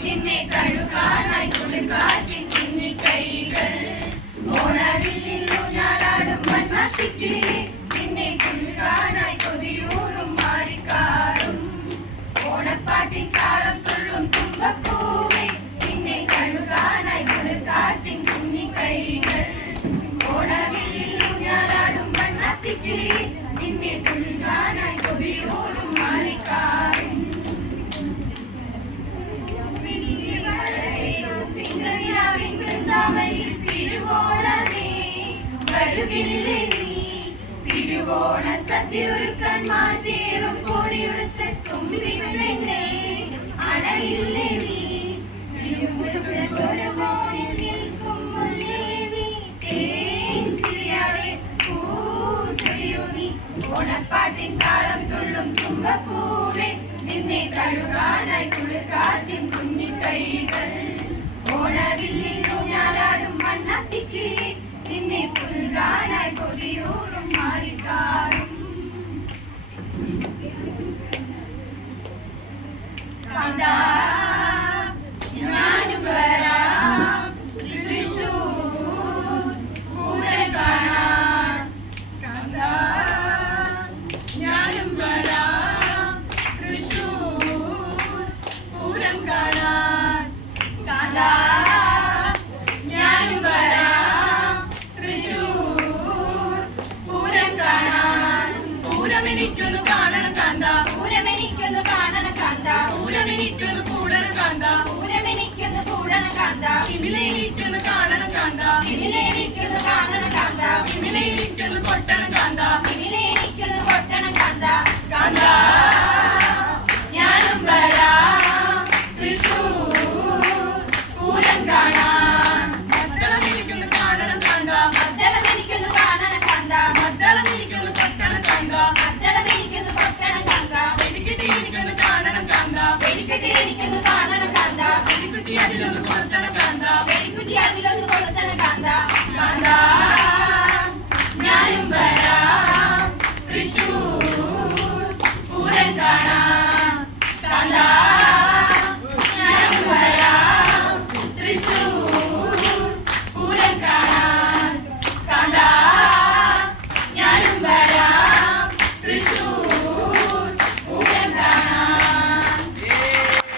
നിന്നെ കഴുകാനായി കുളിർക്കാറ്റിൻ കുഞ്ഞിക്കൈകൾ ഓണവില്ലിൽ ഊഞ്ഞാലാടും മൺമത്തിക്കിളിയെ നിന്നെ കുളിർക്കാനായി കൊതിയൂറും മാറിക്കാറും ഓണപ്പാട്ടിൻ താളം തുള്ളും തുമ്പപ്പൂവേ നിന്നെ കഴുകാനായി കുളിർക്കാറ്റിൻ കുഞ്ഞിക്കൈകൾ ഓണവില്ലിൽ ഊഞ്ഞാലാടും മൺമത്തിക്കിളിയെ നിന്നെ കുളിർക്കാനായി കൊതിയൂറും മാറിക്കാറും തിരുവോണമേ വരുകില്ലേ നീ തിരുവോണ സദ്യയൊരുക്കാൻ മാറ്റേറും കോടിയെടുത്ത തുമ്പിപ്പെണ്ണേ അണയില്ലേ നീ തിരുമുറ്റത്തൊരുമോനിൽ നിൽക്കും മുല്ലേ നീ തേൻ ചിരിയാതെ പൂച്ചൊരിയൂ നീ ഓണപ്പാട്ടിൻ താളം തുള്ളും തുമ്പപ്പൂവേ നിന്നെ കഴുകാനായി കുളിർക്കാറ്റിൻ കുഞ്ഞിക്കൈകൾ ഓണവില്ലിൽ ഊഞ്ഞാലാടും മണ്ണത്തിക്കിളിയെ നിന്നെ പുൽകാനായി കൊതിയൂറും മാറിക്കാറും കാന്താ ഞാനും വരാം തൃശ്ശൂർ പൂരം കാണാൻ കാന്താ ഞാനും വരാം തൃശ്ശൂർ പൂരം കാണാൻ കാന്താ ഞാനും വരാം തൃശ്ശൂർ പൂരം കാണാൻ പൂരമെനിക്കൊന്നു കാണണം കാന്താ പൂരമെനിക്കൊന്നു കാണണം കാന്താ പൂരമെനിക്കൊന്നു കൂടണം കാന്താ പൂരമെനിക്കൊന്നു കൂടണം കാന്താ ഇമിലെനിക്കൊന്നു കാണണം കാന്താ ഇമിലെനിക്കൊന്നു കാണണം കാന്താ ഇമിലെനിക്കൊന്നു കൊട്ടണം കാന്താ ഇമിലെനിക്കൊന്നു കൊട്ടണം കാന്താ കാന്താ